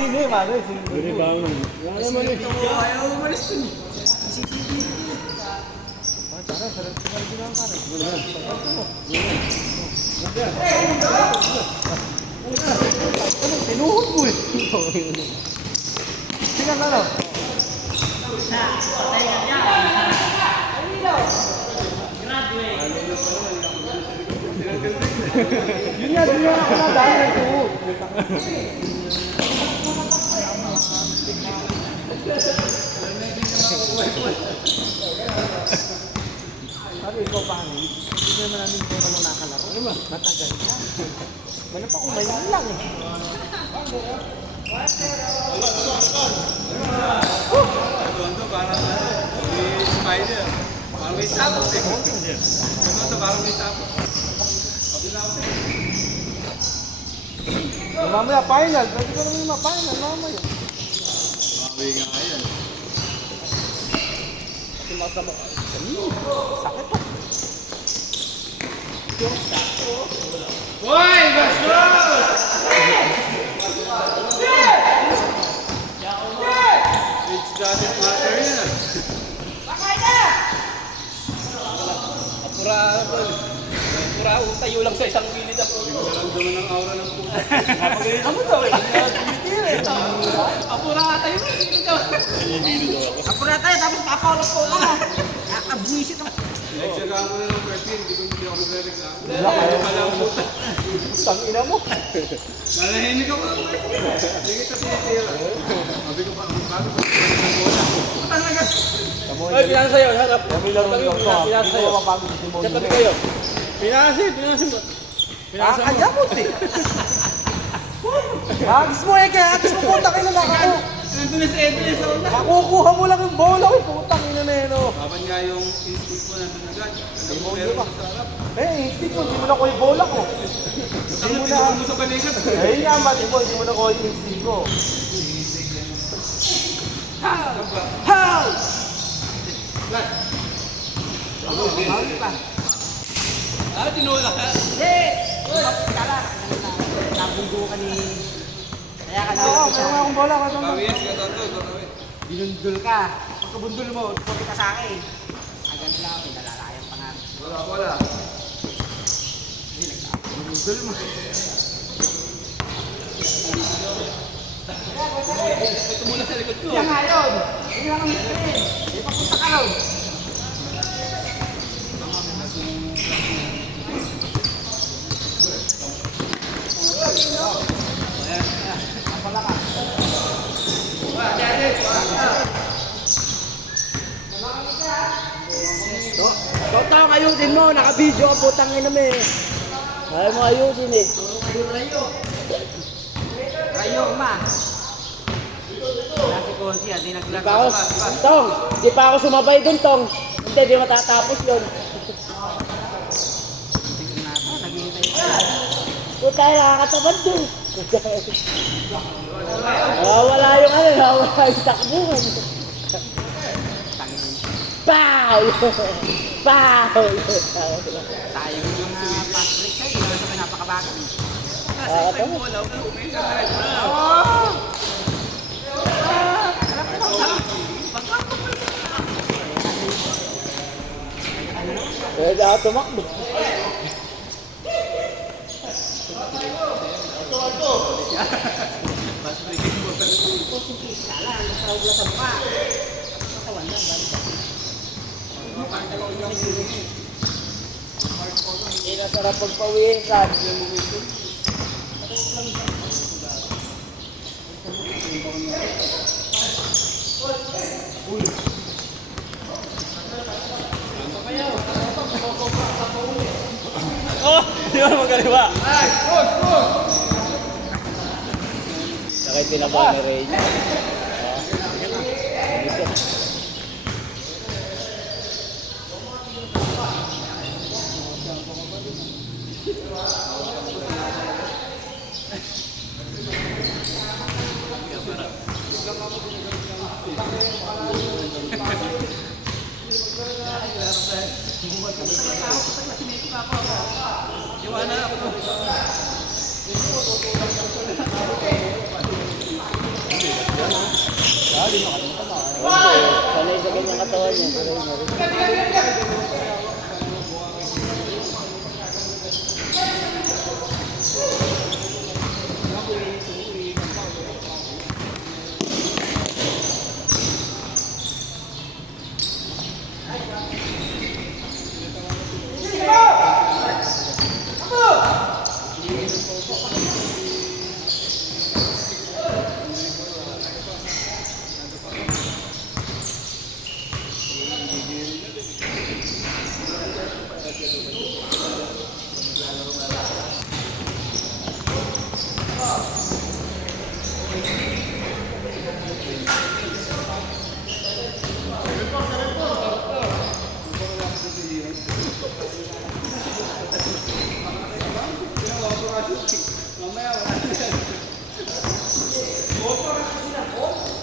Sino mano? Gini bangun. Wala naman eh. Ayaw umalis dun. Tara, sarap tinggal din lang pare. Ano, tinuhod mo eh. Tingnan na lang. Yun nga, yun nga ako na dahil ng tuhod. Sabi ikaw paano? Hindi naman namin kung ano nakalaro. Ano ba? Matagal na. Wala pa kung may lang eh. Ito parang may spider. Parang may sapot eh. Ito parang may sapot. Mamaya final. Pwede ka naman ma-final. Mamaya. Mami nga yan. Kasi masama. Sakit pa. Hoy! Bastos! It doesn't matter yan. Pura tayo lang sa isang gilid ako. Naramdaman ng aura ng puto. Napagalit mo daw eh. Apura tayo. Apura tayo tapos papaulog ko ka na. Nakabwisit ako. Nagsagaan mo na ng 13, hindi ako nagre-reklamo. Wala kayo. Pala ang puto. Tangina mo. Nalahimik ako. Hindi kita tinitira. Sabi ko pa, paano ba? Talaga. Ay, pinasa sa'yo. Harap. Kami laro ng doktor. Pinasa sa'yo. Katabi kayo. Pinasa. Pinasa mo. Ayamot eh. Agis mo eh, kaya agis mo punta kayo na ako. Nandun na si Edwin sa una. Makukuha mo lang yung bola ko, putang ina na yun oh. Kapan nga yung instinct mo nandun agad. Alam mo, Hindi meron pa. sa harap. Instinct mo, hindi mo na ko yung bola ko. Ano, tinuro mo sa balikat. Yun nga, mati mo, hindi mo na ko yung instinct ko. How? Tinula ka. Nabunggo ka ni... Kaya ka Oo, na. meron akong bola. Bawi yan, sige tonto. Binundol ka. Pagkabundol mo, pupunta ka sa akin. Agad na ako, nalalayan pa nga. Wala. Binundol mo. Ito muna sa likod ko. Yan nga yun. Hindi lang ang screen. Di papunta ka ron. Totang, ayusin mo. Naka-video ang putang ina mo eh. Ayaw mo ayusin eh. Rayo, ma. Nasi Konsi, hindi Di pa ako, Tong, di pa ako sumabay dun, Tong. Hindi, di matatapos yun. Puta, nakakatamad dun. Nawawala yung ano, nawawala yung takbuhan. Pow! Pow! Tayo yung fast break kayo. Hindi naman napakabago. Pwede ako tumakbo. Sarap pagpawisan. Oh, di ba magkaliwa? Sakay tinaba na Ray. Sanay sa ganyang katawan niya. Pero yun rin.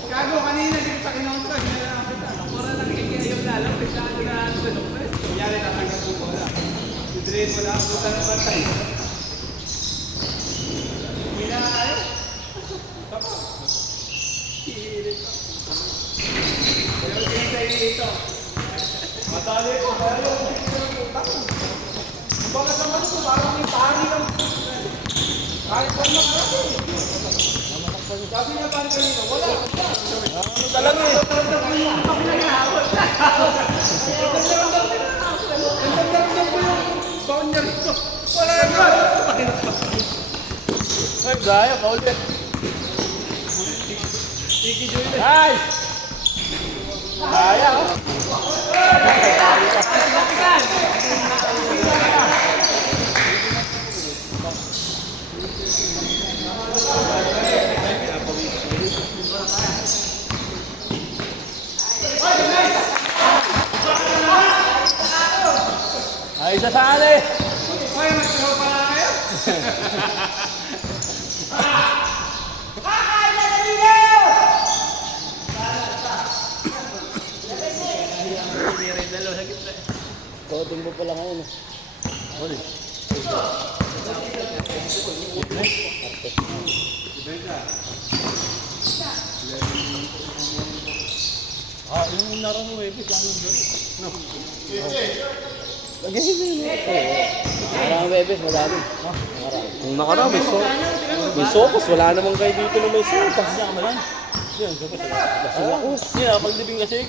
Gago kanina, di ko pa kinontra. Mura lang yung lalo. Bigla ko na ano sa surprise. Kunyari, tatanggal ko bola. Si Dre, wala ako sa nabantay. Uwi na nga tayo. Tapa. Hihirit pa. Ayaw tinitay dito. Matali ko. Ayaw tinitay dito. Ang balas naman ito, parang may pari ng... Kahit pa naman natin. Sabi niya pa kanina, wala. Ano talaga eh? Ang nangyahawal. Ang nangyahawal ko yung boundary ko. Wala na. Ay, gaya, paulit. Tiki Julie. Ay! Gaya, oh. Ay, sasali! Ay, mag-show pa na kayo? Coding mo pala ngayon. Huli. Yung laro mo, Webes, yan yung gano'n. Maraming bebes, madami. Nung nakaraan, may sokos. Wala namang kayo dito na may sokos. Yan, sokos. Yan, paglibing kasi.